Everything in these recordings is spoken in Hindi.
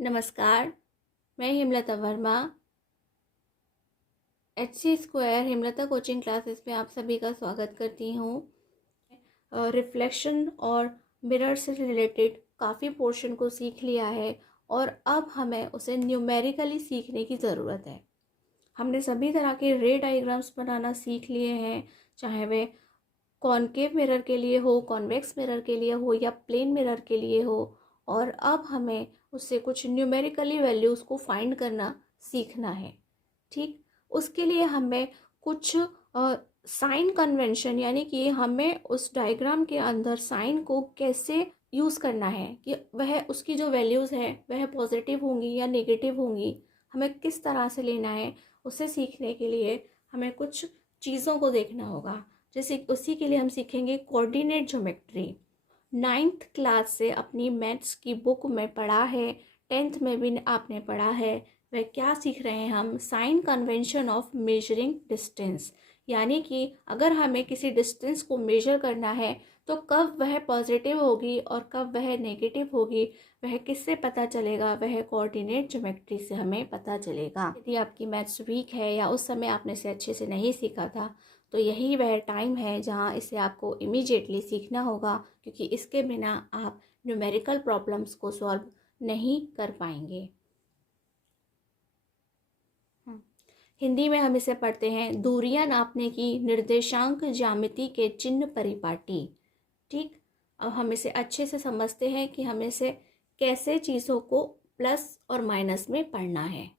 नमस्कार, मैं Hemlata Verma HC square Hemlata coaching classes में आप सभी का स्वागत करती हूँ। रिफ्लेक्शन और मिरर से रिलेटेड काफ़ी पोर्शन को सीख लिया है और अब हमें उसे न्यूमेरिकली सीखने की ज़रूरत है। हमने सभी तरह के रे डायग्राम्स बनाना सीख लिए हैं, चाहे वे कॉनकेव मिरर के लिए हो, कॉन्वेक्स मिरर के लिए हो या प्लेन मिरर के लिए हो। और अब हमें उससे कुछ न्यूमेरिकली वैल्यूज़ को फाइंड करना सीखना है। ठीक, उसके लिए हमें कुछ साइन कन्वेंशन यानी कि हमें उस डायग्राम के अंदर साइन को कैसे यूज़ करना है कि वह उसकी जो वैल्यूज़ है वह पॉजिटिव होंगी या नेगेटिव होंगी, हमें किस तरह से लेना है, उसे सीखने के लिए हमें कुछ चीज़ों को देखना होगा। जैसे उसी के लिए हम सीखेंगे कोऑर्डिनेट ज्योमेट्री। 9th क्लास से अपनी मैथ्स की बुक में पढ़ा है, 10th में भी आपने पढ़ा है। वह क्या सीख रहे हैं हम? Sign convention of measuring distance, यानी कि अगर हमें किसी डिस्टेंस को मेजर करना है तो कब वह पॉजिटिव होगी और कब वह नेगेटिव होगी, वह किससे पता चलेगा? वह कोऑर्डिनेट ज्योमेट्री से हमें पता चलेगा। यदि आपकी मैथ्स वीक है या उस समय आपने इसे अच्छे से नहीं सीखा था तो यही वह टाइम है जहाँ इसे आपको इमीडिएटली सीखना होगा, क्योंकि इसके बिना आप न्यूमेरिकल प्रॉब्लम्स को सॉल्व नहीं कर पाएंगे। हिंदी में हम इसे पढ़ते हैं दूरियां नापने की निर्देशांक ज्यामिति के चिन्ह परिपाटी। ठीक, अब हम इसे अच्छे से समझते हैं कि हमें इसे कैसे चीज़ों को प्लस और माइनस में पढ़ना है।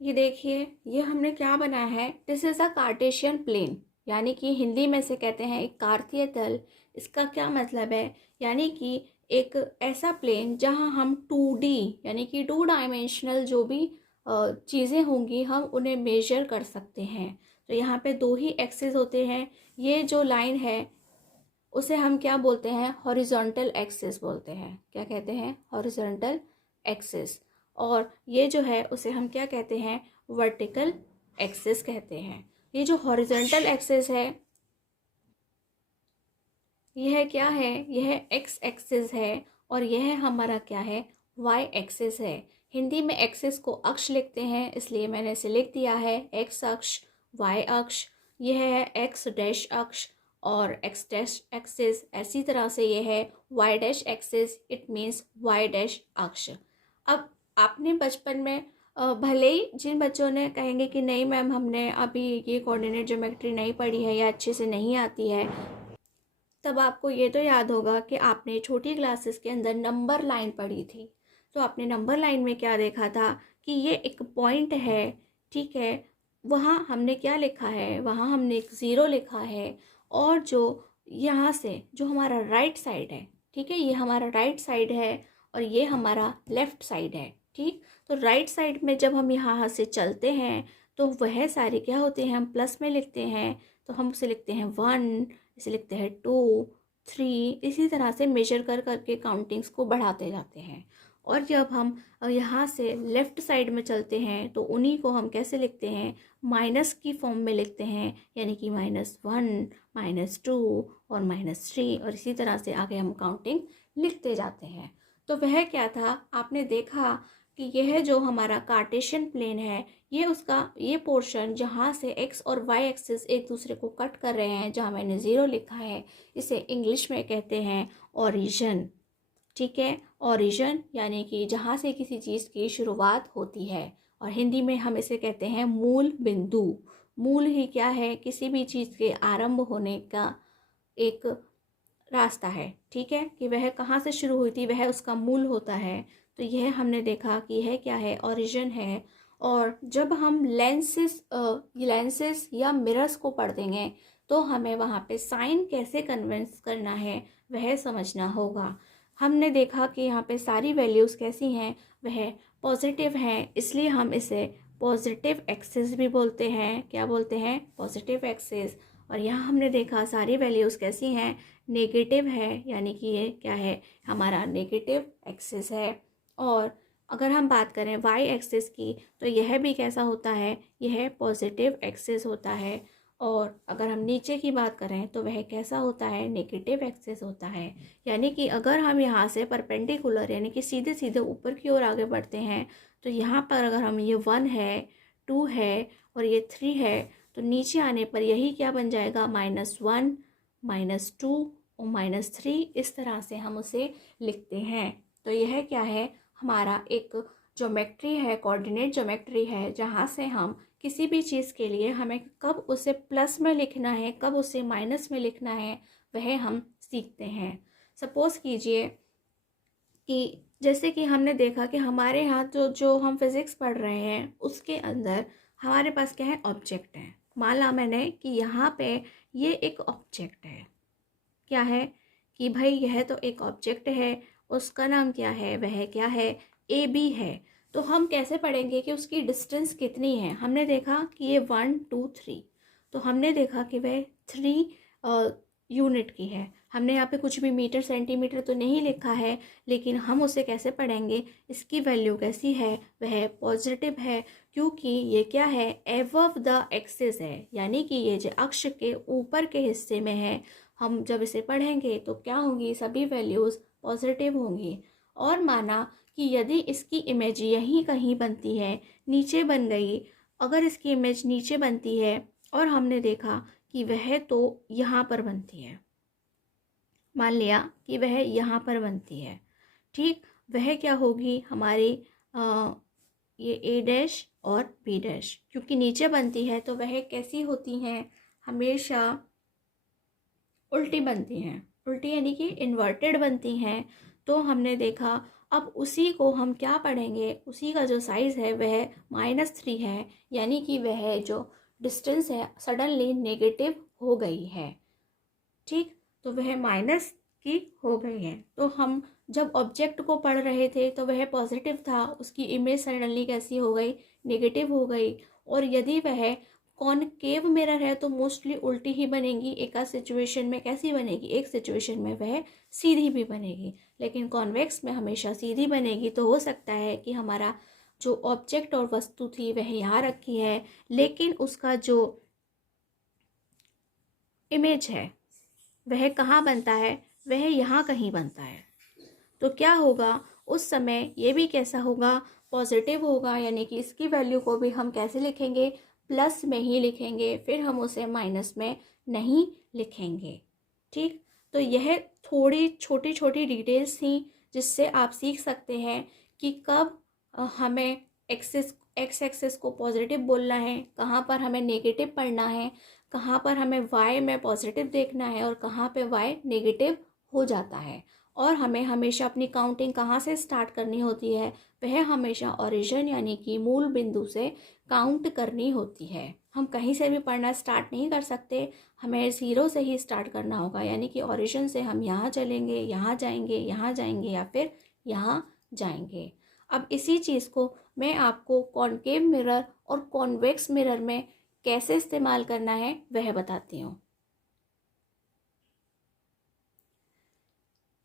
ये देखिए, ये हमने क्या बनाया है, this is a Cartesian plane, यानी कि हिंदी में से कहते हैं एक कार्तीय तल। इसका क्या मतलब है? यानी कि एक ऐसा प्लेन जहां हम 2D यानी कि 2 डायमेंशनल जो भी चीज़ें होंगी हम उन्हें मेजर कर सकते हैं। तो यहाँ पे दो ही एक्सिस होते हैं। ये जो लाइन है उसे हम क्या बोलते हैं? हॉरिजॉन्टल एक्सिस बोलते हैं। क्या कहते हैं? Horizontal axis. और ये जो है उसे हम क्या कहते हैं? वर्टिकल एक्सिस कहते हैं। ये जो हॉरिजॉन्टल एक्सिस है यह क्या है? यह एक्स एक्सिस है और यह हमारा क्या है? वाई एक्सिस है। हिंदी में एक्सिस को अक्ष लिखते हैं, इसलिए मैंने इसे लिख दिया है एक्स अक्ष, वाई अक्ष। यह है एक्स डैश अक्ष और एक्स डैश एक्सिस। ऐसी तरह से यह है Y dash axis, it means Y dash अक्ष। अब आपने बचपन में भले ही जिन बच्चों ने कहेंगे कि नहीं मैम हमने अभी ये कोऑर्डिनेट ज्योमेट्री नहीं पढ़ी है या अच्छे से नहीं आती है, तब आपको ये तो याद होगा कि आपने छोटी क्लासेस के अंदर नंबर लाइन पढ़ी थी। तो आपने नंबर लाइन में क्या देखा था कि ये एक पॉइंट है, ठीक है, वहाँ हमने क्या लिखा है? वहाँ हमने एक ज़ीरो लिखा है। और जो यहाँ से जो हमारा राइट साइड है, ठीक है, ये हमारा राइट साइड है और ये हमारा लेफ्ट साइड है। ठीक, तो राइट साइड में जब हम यहाँ से चलते हैं तो वह सारे क्या होते हैं? हम प्लस में लिखते हैं। तो हम उसे लिखते हैं 1, इसे लिखते हैं 2, 3, इसी तरह से मेजर कर करके काउंटिंग्स को बढ़ाते जाते हैं। और जब हम यहाँ से लेफ़्ट साइड में चलते हैं तो उन्हीं को हम कैसे लिखते हैं? माइनस की फॉर्म में लिखते हैं, यानी कि -1, -2 और -3, और इसी तरह से आगे हम काउंटिंग लिखते जाते हैं। तो वह क्या था? आपने देखा कि यह जो हमारा कार्टेशियन प्लेन है, ये पोर्शन जहाँ से एक्स और वाई एक्सिस एक दूसरे को कट कर रहे हैं, जहाँ मैंने ज़ीरो लिखा है, इसे इंग्लिश में कहते हैं ओरिजिन। ठीक है, ओरिजिन यानी कि जहाँ से किसी चीज़ की शुरुआत होती है, और हिंदी में हम इसे कहते हैं मूल बिंदु। मूल ही क्या है? किसी भी चीज़ के आरंभ होने का एक रास्ता है। ठीक है, कि वह कहाँ से शुरू हुई थी, वह उसका मूल होता है। तो यह हमने देखा कि यह क्या है? ओरिजिन है। और जब हम लेंसेस या मिरर्स को पढ़ देंगे तो हमें वहाँ पे साइन कैसे कन्विंस करना है वह समझना होगा। हमने देखा कि यहाँ पे सारी वैल्यूज़ कैसी हैं? वह पॉजिटिव हैं, इसलिए हम इसे पॉजिटिव एक्सिस भी बोलते हैं। क्या बोलते हैं? Positive axis. और यहाँ हमने देखा सारी वैल्यूज़ कैसी हैं? नेगेटिव है, यानी कि ये क्या है? हमारा नेगेटिव एक्सिस है। और अगर हम बात करें वाई एक्सिस की तो यह भी कैसा होता है? यह पॉजिटिव एक्सिस होता है। और अगर हम नीचे की बात करें तो वह कैसा होता है, नेगेटिव एक्सिस होता है। यानी कि अगर हम यहाँ से परपेंडिकुलर यानी कि सीधे सीधे ऊपर की ओर आगे बढ़ते हैं तो यहाँ पर अगर हम ये 1 है, 2 है और ये 3 है तो नीचे आने पर यही क्या बन जाएगा, -1, -2 और -3। इस तरह से हम उसे लिखते हैं। तो यह क्या है, हमारा एक ज्योमेट्री है, कोऑर्डिनेट ज्योमेट्री है, जहाँ से हम किसी भी चीज़ के लिए हमें कब उसे प्लस में लिखना है, कब उसे माइनस में लिखना है, वह हम सीखते हैं। सपोज़ कीजिए कि जैसे कि हमने देखा कि हमारे यहाँ जो जो हम फिज़िक्स पढ़ रहे हैं उसके अंदर हमारे पास क्या है, ऑब्जेक्ट है। माना मैंने कि यहाँ पे ये एक ऑब्जेक्ट है, क्या है कि भाई यह तो एक ऑब्जेक्ट है, उसका नाम क्या है, वह क्या है, ए बी है। तो हम कैसे पढ़ेंगे कि उसकी डिस्टेंस कितनी है। हमने देखा कि ये 1 2 3, तो हमने देखा कि वह 3 यूनिट की है। हमने यहाँ पे कुछ भी मीटर सेंटीमीटर तो नहीं लिखा है, लेकिन हम उसे कैसे पढ़ेंगे, इसकी वैल्यू कैसी है, वह पॉजिटिव है, क्योंकि ये क्या है, एबव द एक्सिस है, यानी कि ये जो अक्ष के ऊपर के हिस्से में है। हम जब इसे पढ़ेंगे तो क्या होंगी, सभी वैल्यूज़ पॉजिटिव होंगी। और माना कि यदि इसकी इमेज यहीं कहीं बनती है, नीचे बन गई, अगर इसकी इमेज नीचे बनती है और हमने देखा कि वह तो यहाँ पर बनती है, मान लिया कि वह यहाँ पर बनती है, ठीक, वह क्या होगी हमारी ये ए डैश और बी डैश, क्योंकि नीचे बनती है तो वह कैसी होती हैं, हमेशा उल्टी बनती हैं। उल्टी यानी कि इन्वर्टेड बनती हैं। तो हमने देखा, अब उसी को हम क्या पढ़ेंगे, उसी का जो साइज़ है वह -3 है, यानी कि वह जो डिस्टेंस है सडनली नेगेटिव हो गई है, ठीक। तो वह माइनस की हो गई है। तो हम जब ऑब्जेक्ट को पढ़ रहे थे तो वह पॉजिटिव था, उसकी इमेज सडनली कैसी हो गई, नेगेटिव हो गई। और यदि वह कॉनकेव मिरर है तो मोस्टली उल्टी ही बनेगी। एक सिचुएशन में कैसी बनेगी, एक सिचुएशन में वह सीधी भी बनेगी, लेकिन कॉन्वेक्स में हमेशा सीधी बनेगी। तो हो सकता है कि हमारा जो ऑब्जेक्ट और वस्तु थी वह यहाँ रखी है, लेकिन उसका जो इमेज है वह कहाँ बनता है, वह यहाँ कहीं बनता है। तो क्या होगा उस समय, ये भी कैसा होगा, पॉजिटिव होगा, यानी कि इसकी वैल्यू को भी हम कैसे लिखेंगे, प्लस में ही लिखेंगे, फिर हम उसे माइनस में नहीं लिखेंगे, ठीक। तो यह थोड़ी छोटी छोटी डिटेल्स थी जिससे आप सीख सकते हैं कि कब हमें एक्स एक्सेस को पॉजिटिव बोलना है, कहाँ पर हमें नेगेटिव पढ़ना है, कहाँ पर हमें वाई में पॉजिटिव देखना है और कहाँ पे वाई नेगेटिव हो जाता है। और हमें हमेशा अपनी काउंटिंग कहाँ से स्टार्ट करनी होती है, वह हमेशा ओरिजिन यानी कि मूल बिंदु से काउंट करनी होती है। हम कहीं से भी पढ़ना स्टार्ट नहीं कर सकते, हमें ज़ीरो से ही स्टार्ट करना होगा, यानी कि ओरिजिन से हम यहाँ चलेंगे, यहाँ जाएंगे, यहाँ जाएंगे या फिर यहाँ जाएंगे। अब इसी चीज़ को मैं आपको कॉनकेव मिरर और कॉन्वेक्स मिरर में कैसे इस्तेमाल करना है वह बताती हूँ।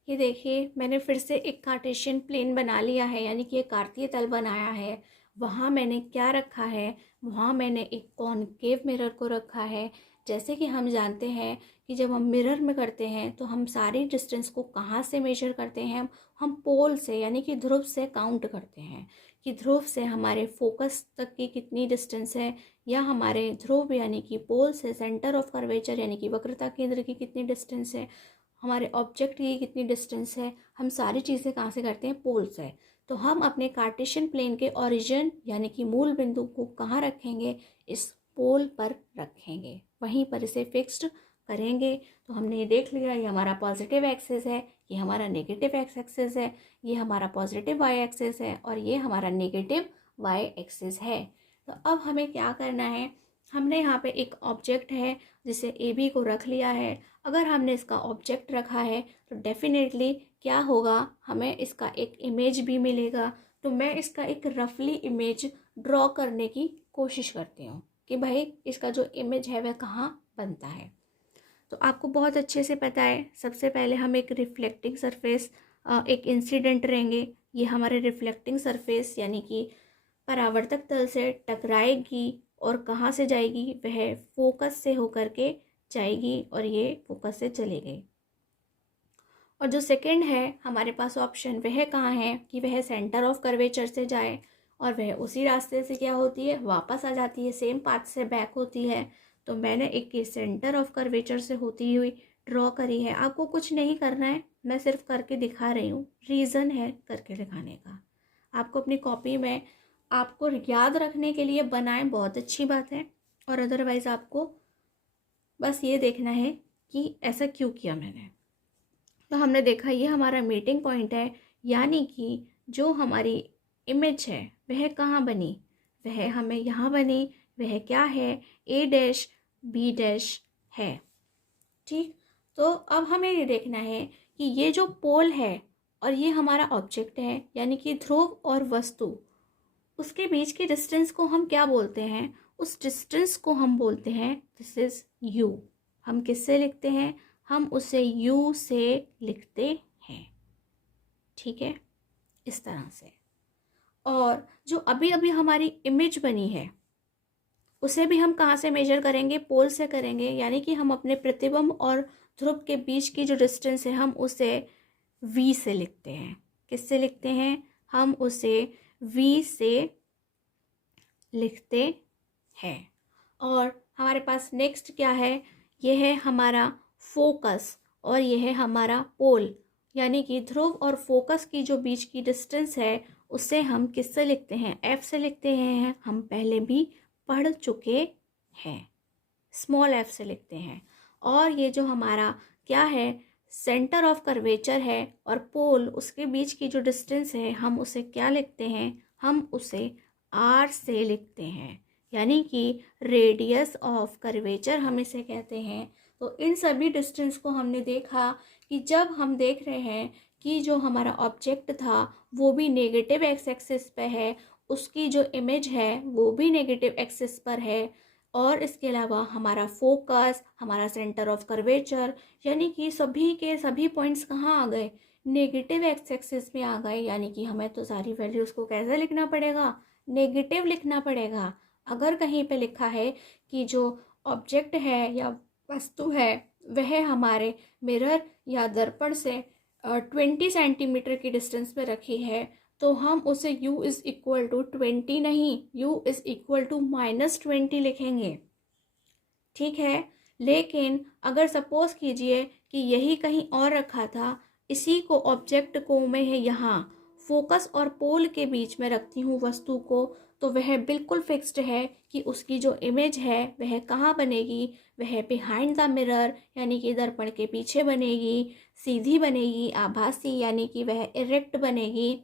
ये देखिए, मैंने फिर से एक कार्टेशियन प्लेन बना लिया है, यानी कि एक कार्तीय तल बनाया है। वहाँ मैंने क्या रखा है, वहाँ मैंने एक कॉनकेव मिरर को रखा है। जैसे कि हम जानते हैं कि जब हम मिरर में करते हैं तो हम सारी डिस्टेंस को कहाँ से मेजर करते हैं, हम पोल से यानी कि ध्रुव से काउंट करते हैं कि ध्रुव से हमारे फोकस तक की कितनी डिस्टेंस है, या हमारे ध्रुव यानी कि पोल से सेंटर ऑफ कर्वेचर यानी कि वक्रता केंद्र की कितनी डिस्टेंस है, हमारे ऑब्जेक्ट की कितनी डिस्टेंस है। हम सारी चीज़ें कहाँ से करते हैं, पोल से। तो हम अपने कार्टेशियन प्लेन के ओरिजिन यानी कि मूल बिंदु को कहाँ रखेंगे, इस पोल पर रखेंगे, वहीं पर इसे फिक्स्ड करेंगे। तो हमने ये देख लिया, ये हमारा पॉजिटिव एक्सिस है, ये हमारा नेगेटिव एक्स एक्सिस है, ये हमारा पॉजिटिव वाई एक्सिस है और ये हमारा नेगेटिव वाई एक्सिस है। तो अब हमें क्या करना है, हमने यहाँ पे एक ऑब्जेक्ट है जिसे ए बी को रख लिया है। अगर हमने इसका ऑब्जेक्ट रखा है तो डेफिनेटली क्या होगा, हमें इसका एक इमेज भी मिलेगा। तो मैं इसका एक रफली इमेज ड्रॉ करने की कोशिश करती हूँ कि भाई इसका जो इमेज है वह कहाँ बनता है। तो आपको बहुत अच्छे से पता है, सबसे पहले हम एक रिफ्लेक्टिंग सरफेस, एक इंसिडेंट रहेंगे, ये हमारे रिफ्लेक्टिंग सरफेस यानी कि परावर्तक तल से टकराएगी और कहाँ से जाएगी, वह फोकस से होकर के जाएगी और ये फोकस से चली गई। और जो सेकंड है हमारे पास ऑप्शन, वह कहाँ है कि वह सेंटर ऑफ कर्वेचर से जाए और वह उसी रास्ते से क्या होती है, वापस आ जाती है, सेम पाथ से बैक होती है। तो मैंने एक सेंटर ऑफ कर्वेचर से होती हुई ड्रॉ करी है। आपको कुछ नहीं करना है, मैं सिर्फ करके दिखा रही हूँ, रीज़न है करके दिखाने का। आपको अपनी कॉपी में आपको याद रखने के लिए बनाएं, बहुत अच्छी बात है, और अदरवाइज़ आपको बस ये देखना है कि ऐसा क्यों किया मैंने। तो हमने देखा ये हमारा मीटिंग पॉइंट है, यानी कि जो हमारी इमेज है वह कहाँ बनी, वह हमें यहाँ बनी। वह क्या है, ए डैश बी डैश है। ठीक, तो अब हमें ये देखना है कि ये जो पोल है और ये हमारा ऑब्जेक्ट है, यानी कि ध्रुव और वस्तु, उसके बीच की डिस्टेंस को हम क्या बोलते हैं, उस डिस्टेंस को हम बोलते हैं दिस इज यू। हम किससे लिखते हैं, हम उसे यू से लिखते हैं। ठीक है, इस तरह से। और जो अभी अभी हमारी इमेज बनी है उसे भी हम कहाँ से मेजर करेंगे, पोल से करेंगे, यानी कि हम अपने प्रतिबिंब और ध्रुव के बीच की जो डिस्टेंस है हम उसे v से लिखते हैं। किससे लिखते हैं, हम उसे v से लिखते हैं। और हमारे पास नेक्स्ट क्या है, यह है हमारा फोकस और यह है हमारा पोल, यानी कि ध्रुव और फोकस की जो बीच की डिस्टेंस है उसे हम किससे लिखते हैं, f से लिखते हैं। हम पहले भी पढ़ चुके हैं, स्मॉल f से लिखते हैं। और ये जो हमारा क्या है, सेंटर ऑफ कर्वेचर है और पोल, उसके बीच की जो डिस्टेंस है हम उसे क्या लिखते हैं, हम उसे r से लिखते हैं, यानी कि रेडियस ऑफ कर्वेचर हम इसे कहते हैं। तो इन सभी डिस्टेंस को हमने देखा कि जब हम देख रहे हैं कि जो हमारा ऑब्जेक्ट था वो भी नेगेटिव एक्स एक्सिस पे है, उसकी जो इमेज है वो भी नेगेटिव एक्सिस पर है, और इसके अलावा हमारा फोकस, हमारा सेंटर ऑफ कर्वेचर, यानी कि सभी के सभी पॉइंट्स कहाँ आ गए, नेगेटिव एक्स एक्सिस में आ गए। यानी कि हमें तो सारी वैल्यूज़ को कैसे लिखना पड़ेगा, नेगेटिव लिखना पड़ेगा। अगर कहीं पे लिखा है कि जो ऑब्जेक्ट है या वस्तु है वह हमारे मिरर या दर्पण से 20 सेंटीमीटर की डिस्टेंस पे रखी है, तो हम उसे u इज़ इक्वल टू 20 नहीं, u इज़ इक्वल टू -20 लिखेंगे। ठीक है, लेकिन अगर सपोज कीजिए कि यही कहीं और रखा था, इसी को ऑब्जेक्ट को मैं यहाँ फोकस और पोल के बीच में रखती हूँ वस्तु को, तो वह बिल्कुल फिक्स्ड है कि उसकी जो इमेज है वह कहाँ बनेगी, वह बिहाइंड द मिरर, यानी कि दर्पण के पीछे बनेगी, सीधी बनेगी, आभासी, यानी कि वह इरेक्ट बनेगी।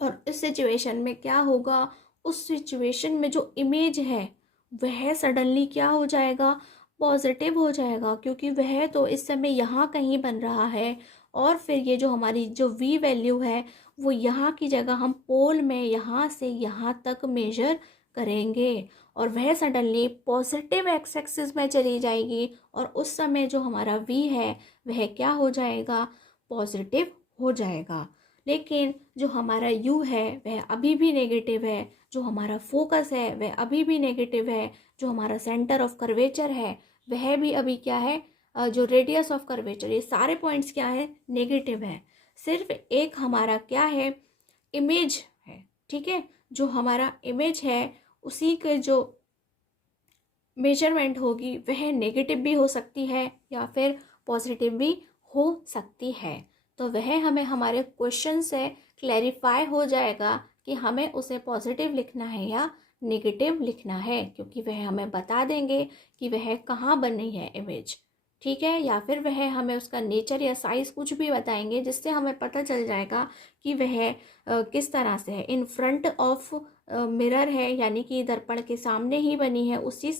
और इस सिचुएशन में क्या होगा, उस सिचुएशन में जो इमेज है वह सडनली क्या हो जाएगा, पॉजिटिव हो जाएगा, क्योंकि वह तो इस समय यहाँ कहीं बन रहा है। और फिर ये जो हमारी जो v वैल्यू है वो यहाँ की जगह हम पोल में यहाँ से यहाँ तक मेजर करेंगे और वह सडनली पॉजिटिव एक्स एक्सिस में चली जाएगी, और उस समय जो हमारा v है वह क्या हो जाएगा, पॉजिटिव हो जाएगा। लेकिन जो हमारा u है वह अभी भी नेगेटिव है, जो हमारा फोकस है वह अभी भी नेगेटिव है, जो हमारा सेंटर ऑफ कर्वेचर है वह भी अभी क्या है, जो रेडियस ऑफ कर्वेचर, ये सारे पॉइंट्स क्या है, नेगेटिव है। सिर्फ एक हमारा क्या है, इमेज है। ठीक है, जो हमारा इमेज है उसी के जो मेजरमेंट होगी वह नेगेटिव भी हो सकती है या फिर पॉजिटिव भी हो सकती है। तो वह हमें हमारे क्वेश्चन से क्लैरिफाई हो जाएगा कि हमें उसे पॉजिटिव लिखना है या नेगेटिव लिखना है, क्योंकि वह हमें बता देंगे कि वह कहाँ बनी है इमेज। ठीक है, या फिर वह हमें उसका नेचर या साइज़ कुछ भी बताएंगे जिससे हमें पता चल जाएगा कि वह किस तरह से है। इन फ्रंट ऑफ मिरर है, यानी कि दर्पण के सामने ही बनी है, उसी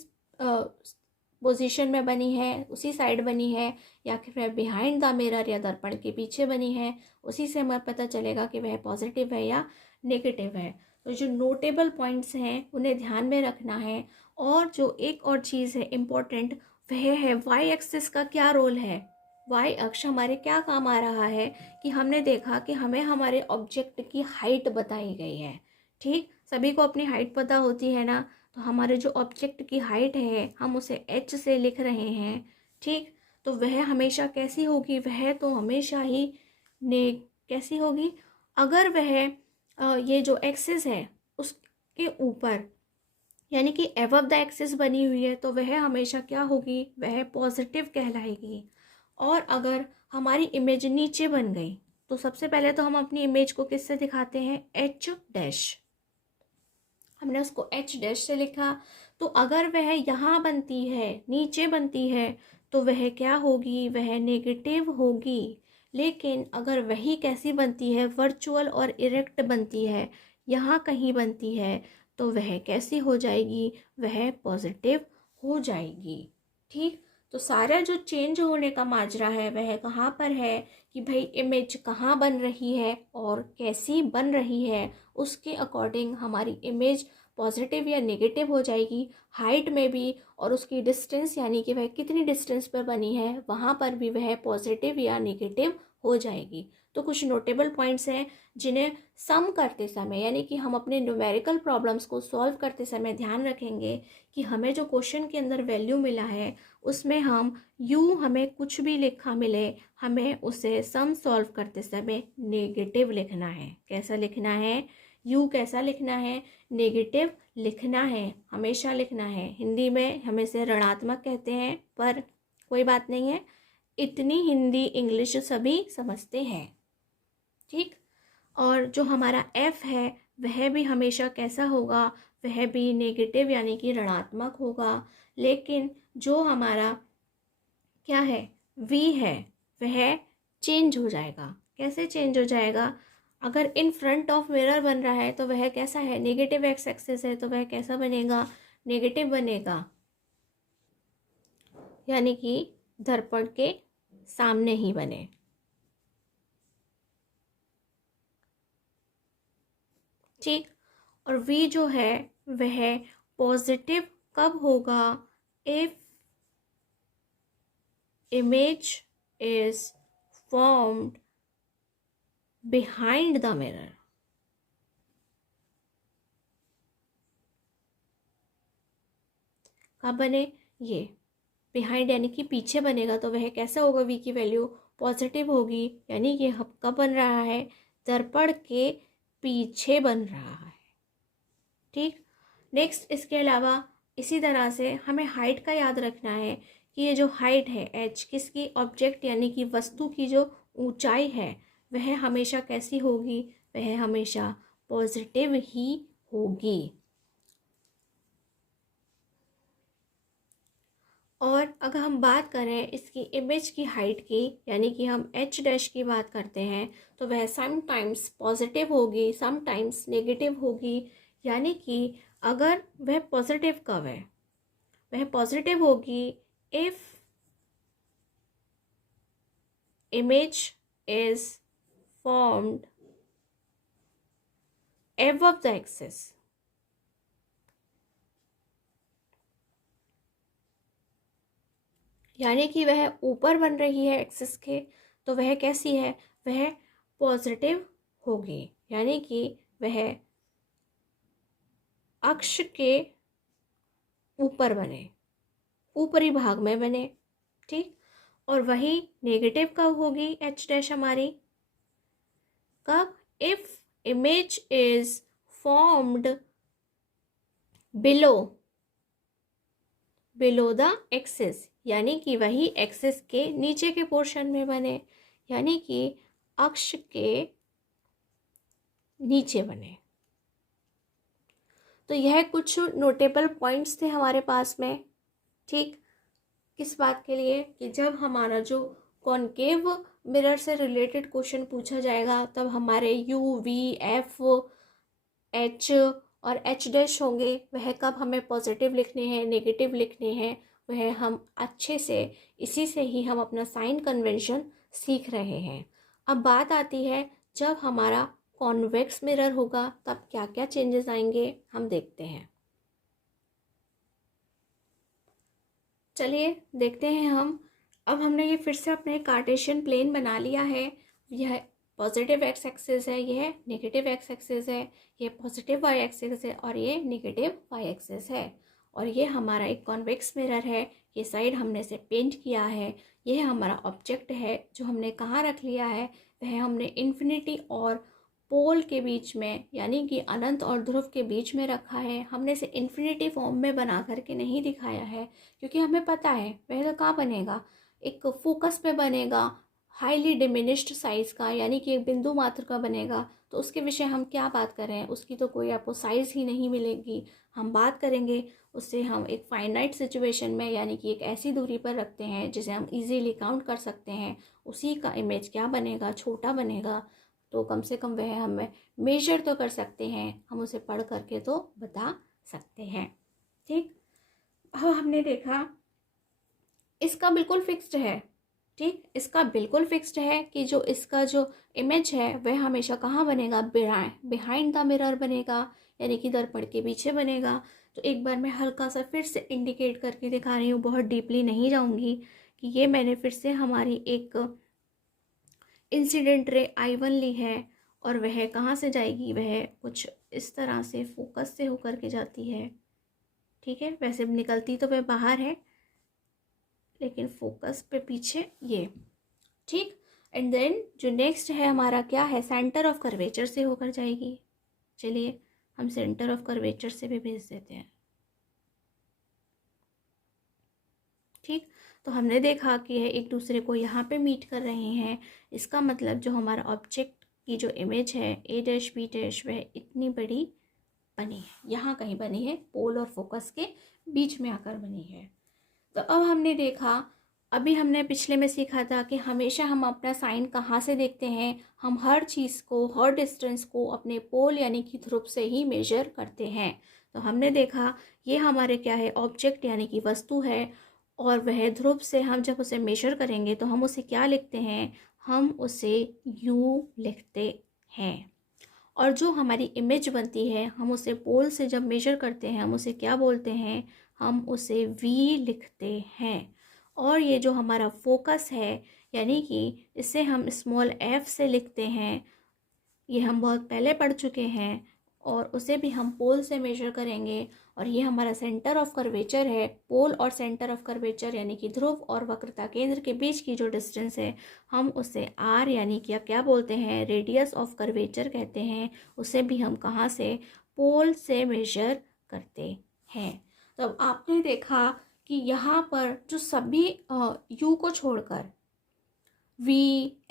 पोजीशन में बनी है, उसी साइड बनी है, या फिर बिहाइंड द मिरर या दर्पण के पीछे बनी है, उसी से हमें पता चलेगा कि वह पॉजिटिव है या नेगेटिव है। तो जो नोटेबल पॉइंट्स हैं उन्हें ध्यान में रखना है। और जो एक और चीज़ है इम्पोर्टेंट, वह है वाई एक्सिस का क्या रोल है। वाई अक्ष हमारे क्या काम आ रहा है कि हमने देखा कि हमें हमारे ऑब्जेक्ट की हाइट बताई गई है। ठीक, सभी को अपनी हाइट पता होती है ना, तो हमारे जो ऑब्जेक्ट की हाइट है हम उसे h से लिख रहे हैं, ठीक। तो वह हमेशा कैसी होगी, वह तो हमेशा ही ने कैसी होगी, अगर वह ये जो एक्सिस है उसके ऊपर यानी कि एबव द एक्सिस बनी हुई है तो वह हमेशा क्या होगी, वह पॉजिटिव कहलाएगी। और अगर हमारी इमेज नीचे बन गई तो सबसे पहले तो हम अपनी इमेज को किससे दिखाते हैं, एच डैश। हमने उसको एच डैश से लिखा। तो अगर वह यहाँ बनती है, नीचे बनती है, तो वह क्या होगी, वह नेगेटिव होगी। लेकिन अगर वही कैसी बनती है, वर्चुअल और इरेक्ट बनती है, यहाँ कहीं बनती है, तो वह कैसी हो जाएगी, वह पॉजिटिव हो जाएगी, ठीक। तो सारा जो चेंज होने का माजरा है वह कहाँ पर है कि भाई इमेज कहाँ बन रही है और कैसी बन रही है, उसके अकॉर्डिंग हमारी इमेज पॉजिटिव या नेगेटिव हो जाएगी। हाइट में भी और उसकी डिस्टेंस यानी कि वह कितनी डिस्टेंस पर बनी है वहाँ पर भी वह पॉजिटिव या नेगेटिव हो जाएगी। तो कुछ नोटेबल पॉइंट्स हैं जिन्हें सम करते समय यानी कि हम अपने न्यूमेरिकल प्रॉब्लम्स को सॉल्व करते समय ध्यान रखेंगे कि हमें जो क्वेश्चन के अंदर वैल्यू मिला है उसमें हम हमें कुछ भी लिखा मिले, हमें उसे सम सॉल्व करते समय नेगेटिव लिखना है। कैसा लिखना है, कैसा लिखना है, नेगेटिव लिखना है, हमेशा लिखना है। हिंदी में हम इसे ऋणात्मक कहते हैं, पर कोई बात नहीं है, इतनी हिंदी इंग्लिश सभी समझते हैं, ठीक। और जो हमारा f है वह भी हमेशा कैसा होगा, वह भी नेगेटिव यानी कि ऋणात्मक होगा। लेकिन जो हमारा क्या है, v है, वह चेंज हो जाएगा। कैसे चेंज हो जाएगा, अगर इन फ्रंट ऑफ मिरर बन रहा है तो वह कैसा है, नेगेटिव एक्स एक्सिस है तो वह कैसा बनेगा, नेगेटिव बनेगा, यानी कि दर्पण के सामने ही बने, ठीक। और v जो है वह पॉजिटिव कब होगा, if image is formed behind the mirror. कब बने, ये बिहाइंड यानी कि पीछे बनेगा तो वह कैसा होगा, v की वैल्यू पॉजिटिव होगी, यानी कि कब बन रहा है, दर्पण के पीछे बन रहा है, ठीक। नेक्स्ट इसके अलावा इसी तरह से हमें हाइट का याद रखना है कि ये जो हाइट है h किसकी, ऑब्जेक्ट यानी कि वस्तु की जो ऊंचाई है वह हमेशा कैसी होगी, वह हमेशा पॉजिटिव ही होगी। और अगर हम बात करें इसकी इमेज की हाइट की यानी कि हम h डैश की बात करते हैं तो वह समटाइम्स पॉजिटिव होगी, समटाइम्स नेगेटिव होगी। यानी कि अगर वह पॉजिटिव कब है, वह पॉजिटिव होगी if image is formed above the axis, यानी कि वह ऊपर बन रही है एक्सिस के, तो वह कैसी है, वह पॉजिटिव होगी, यानी कि वह अक्ष के ऊपर बने, ऊपरी भाग में बने, ठीक। और वही नेगेटिव कब होगी एच डैश हमारी, कब, if image is formed below the axis, यानी कि वही एक्सिस के नीचे के पोर्शन में बने, यानी कि अक्ष के नीचे बने। तो यह कुछ नोटेबल पॉइंट्स थे हमारे पास में, ठीक। किस बात के लिए कि जब हमारा जो कॉनकेव मिरर से रिलेटेड क्वेश्चन पूछा जाएगा तब हमारे u v f h और h डैश होंगे, वह कब हमें पॉजिटिव लिखने हैं, नेगेटिव लिखने हैं, वह हम अच्छे से इसी से ही हम अपना साइन कन्वेंशन सीख रहे हैं। अब बात आती है जब हमारा कॉन्वेक्स मिरर होगा तब क्या क्या चेंजेस आएंगे, हम देखते हैं। चलिए देखते हैं हम। अब हमने ये फिर से अपने कार्टेशियन प्लेन बना लिया है, यह पॉजिटिव एक्स एक्सिस है, यह नेगेटिव एक्स एक्सिस है, ये पॉजिटिव वाई एक्सिस है और ये नेगेटिव वाई एक्सिस है। और ये हमारा एक कॉन्वेक्स मिरर है, ये साइड हमने इसे पेंट किया है। यह हमारा ऑब्जेक्ट है जो हमने कहाँ रख लिया है, वह हमने इन्फिनिटी और पोल के बीच में, यानी कि अनंत और ध्रुव के बीच में रखा है। हमने इसे इन्फिनिटी फॉर्म में बना करके नहीं दिखाया है, क्योंकि हमें पता है वह तो कहाँ बनेगा, एक फोकस पे बनेगा, हाईली डिमिनिश्ड साइज़ का, यानी कि एक बिंदु मात्र का बनेगा। तो उसके विषय हम क्या बात कर रहे हैं, उसकी तो कोई आपको साइज़ ही नहीं मिलेगी। हम बात करेंगे उससे हम एक फाइनाइट सिचुएशन में, यानी कि एक ऐसी दूरी पर रखते हैं जिसे हम इजीली काउंट कर सकते हैं, उसी का इमेज क्या बनेगा, छोटा बनेगा। तो कम से कम वह हमें मेजर तो कर सकते हैं, हम उसे पढ़ करके तो बता सकते हैं। ठीक, हाँ हमने देखा इसका बिल्कुल फिक्स्ड है। ठीक, इसका बिल्कुल फिक्स्ड है कि जो इसका जो इमेज है वह हमेशा कहाँ बनेगा, बिहाइंड द मिरर बनेगा, यानी कि दर्पण के पीछे बनेगा। तो एक बार मैं हल्का सा फिर से इंडिकेट करके दिखा रही हूँ, बहुत डीपली नहीं जाऊँगी, कि ये मैंने फिर से हमारी एक इंसिडेंट रे I1 ली है और वह कहाँ से जाएगी, वह कुछ इस तरह से फोकस से होकर के जाती है। ठीक है, वैसे निकलती तो वह बाहर है लेकिन फोकस पे पीछे ये। ठीक, एंड देन जो नेक्स्ट है हमारा क्या है, सेंटर ऑफ कर्वेचर से होकर जाएगी। चलिए हम सेंटर ऑफ कर्वेचर से भी भेज देते हैं। ठीक, तो हमने देखा कि यह एक दूसरे को यहाँ पे मीट कर रहे हैं। इसका मतलब जो हमारा ऑब्जेक्ट की जो इमेज है ए डैश बी डैश, वह इतनी बड़ी बनी है, यहाँ कहीं बनी है, पोल और फोकस के बीच में आकर बनी है। तो अब हमने देखा, अभी हमने पिछले में सीखा था कि हमेशा हम अपना साइन कहाँ से देखते हैं, हम हर चीज़ को, हर डिस्टेंस को अपने पोल यानी कि ध्रुव से ही मेजर करते हैं। तो हमने देखा ये हमारे क्या है, ऑब्जेक्ट यानी कि वस्तु है, और वह ध्रुव से हम जब उसे मेजर करेंगे तो हम उसे क्या लिखते हैं, हम उसे U लिखते हैं। और जो हमारी इमेज बनती है, हम उसे पोल से जब मेजर करते हैं हम उसे क्या बोलते हैं, हम उसे V लिखते हैं। और ये जो हमारा फोकस है, यानी कि इसे हम स्मॉल f से लिखते हैं, ये हम बहुत पहले पढ़ चुके हैं, और उसे भी हम पोल से मेजर करेंगे। और ये हमारा सेंटर ऑफ कर्वेचर है, पोल और सेंटर ऑफ कर्वेचर यानी कि ध्रुव और वक्रता केंद्र के बीच की जो डिस्टेंस है, हम उसे r यानी कि क्या बोलते हैं, रेडियस ऑफ कर्वेचर कहते हैं। उसे भी हम कहाँ से, पोल से मेजर करते हैं। तो अब आपने देखा कि यहाँ पर जो सभी U को छोड़कर V,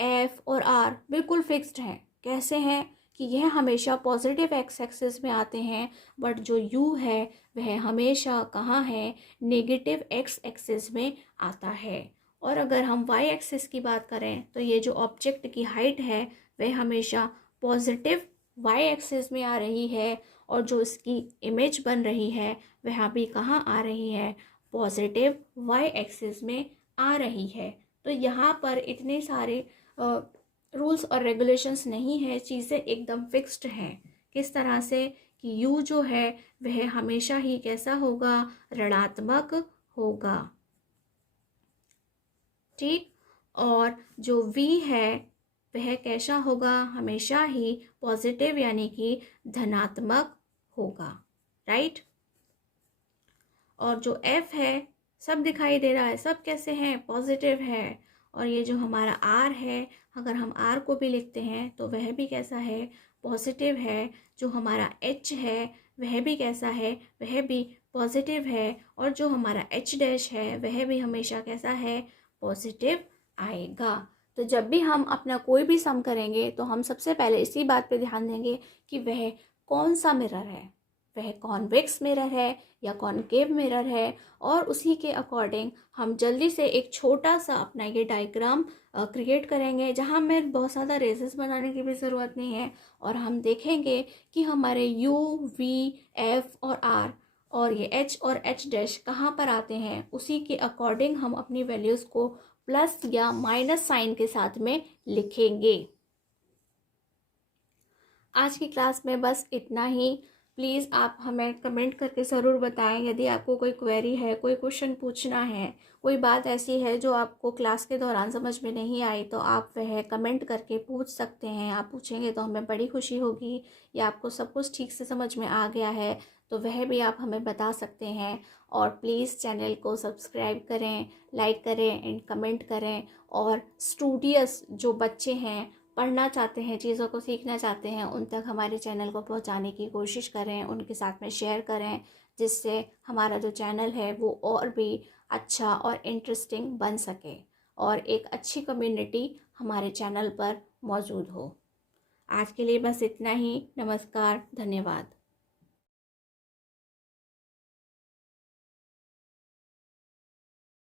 F और R बिल्कुल फिक्स्ड हैं। कैसे हैं कि यह हमेशा पॉजिटिव एक्स एक्सिस में आते हैं, बट जो U है वह हमेशा कहाँ है, नेगेटिव एक्स एक्सिस में आता है। और अगर हम Y एक्सिस की बात करें तो ये जो ऑब्जेक्ट की हाइट है वह हमेशा पॉजिटिव Y एक्सिस में आ रही है, और जो इसकी इमेज बन रही है वह भी कहाँ आ रही है, पॉजिटिव Y एक्सिस में आ रही है। तो यहाँ पर इतने सारे रूल्स और रेगुलेशंस नहीं है, चीज़ें एकदम फिक्स्ड हैं। किस तरह से कि U जो है वह हमेशा ही कैसा होगा, ऋणात्मक होगा। ठीक, और जो V है वह कैसा होगा, हमेशा ही पॉजिटिव यानी कि धनात्मक होगा। राइट, और जो F है, सब दिखाई दे रहा है, सब कैसे हैं, पॉजिटिव है। और ये जो हमारा R है, अगर हम R को भी लिखते हैं तो वह भी कैसा है, पॉजिटिव है। जो हमारा H है वह भी कैसा है, वह भी पॉजिटिव है। और जो हमारा H डैश है वह भी हमेशा कैसा है, पॉजिटिव आएगा। तो जब भी हम अपना कोई भी सम करेंगे तो हम सबसे पहले इसी बात पे ध्यान देंगे कि वह कौन सा मिरर है, वह कॉन्वेक्स मिरर है या कॉनकेव मिरर है। और उसी के अकॉर्डिंग हम जल्दी से एक छोटा सा अपना ये डायग्राम क्रिएट करेंगे, जहाँ में बहुत ज़्यादा रेसेस बनाने की भी ज़रूरत नहीं है। और हम देखेंगे कि हमारे U, V, F और R और ये H और H डैश कहाँ पर आते हैं। उसी के अकॉर्डिंग हम अपनी वैल्यूज़ को प्लस या माइनस साइन के साथ में लिखेंगे। आज की क्लास में बस इतना ही। प्लीज़ आप हमें कमेंट करके ज़रूर बताएं यदि आपको कोई क्वेरी है, कोई क्वेश्चन पूछना है, कोई बात ऐसी है जो आपको क्लास के दौरान समझ में नहीं आई, तो आप वह कमेंट करके पूछ सकते हैं। आप पूछेंगे तो हमें बड़ी खुशी होगी। या आपको सब कुछ ठीक से समझ में आ गया है तो वह भी आप हमें बता सकते हैं। और प्लीज़ चैनल को सब्सक्राइब करें, लाइक करें एंड कमेंट करें। और स्टूडियस जो बच्चे हैं, पढ़ना चाहते हैं, चीज़ों को सीखना चाहते हैं, उन तक हमारे चैनल को पहुंचाने की कोशिश करें, उनके साथ में शेयर करें, जिससे हमारा जो चैनल है वो और भी अच्छा और इंटरेस्टिंग बन सके और एक अच्छी कम्युनिटी हमारे चैनल पर मौजूद हो। आज के लिए बस इतना ही। नमस्कार, धन्यवाद।